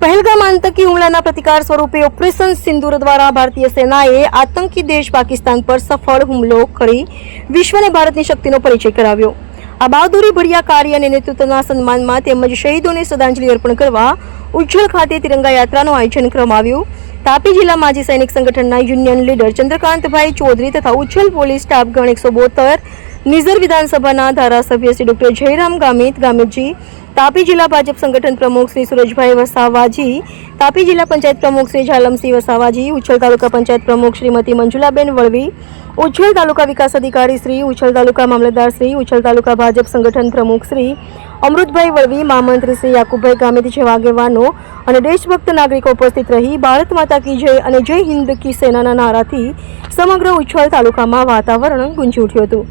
પહેલગામ આતંકી હુમલાના પ્રતિકાર સ્વરૂપે ઓપરેશન સિંદૂર દ્વારા ભારતીય સેનાએ આતંકી દેશ પાકિસ્તાન પર સફળ હુમલો કરી વિશ્વને ભારતની શક્તિનો પરિચય કરાવ્યો। આ બહાદુરી ભર્યા કાર્ય અને નેતૃત્વના સન્માનમાં તેમજ શહીદોને શ્રદ્ધાંજલિ અર્પણ કરવા ઉજ્જૈન ખાતે તિરંગા યાત્રાનું આયોજન કરવામાં આવ્યું। તાપી જિલ્લા માજી સૈનિક સંગઠનના યુનિયન લીડર ચંદ્રકાંતભાઈ ચૌધરી તથા ઉજ્જૈન પોલીસ સ્ટાફગણ 172, નિઝર વિધાનસભાના ધારાસભ્ય શ્રી ડોક્ટર જયરામ ગામિતજી, તાપી જિલ્લા ભાજપ સંગઠન પ્રમુખ શ્રી સુરજભાઈ વસાવાજી, તાપી જિલ્લા પંચાયત પ્રમુખ શ્રી ઝાલમસિંહ વસાવાજી, ઉચ્છલ તાલુકા પંચાયત પ્રમુખ શ્રીમતી મંજુલાબેન વળવી, ઉચ્છલ તાલુકા વિકાસ અધિકારી શ્રી, ઉચ્છલ તાલુકા મામલતદાર શ્રી, ઉચ્છલ તાલુકા ભાજપ સંગઠન પ્રમુખ શ્રી અમૃતભાઈ વળવી, મહામંત્રી શ્રી યાકુબભાઈ ગામિત જેવા આગેવાનો અને દેશભક્ત નાગરિકો ઉપસ્થિત રહી ભારત માતા કી જય અને જય હિન્દ કી સેનાના નારાથી સમગ્ર ઉચ્છલ તાલુકામાં વાતાવરણ ગુંજી ઉઠ્યું હતું।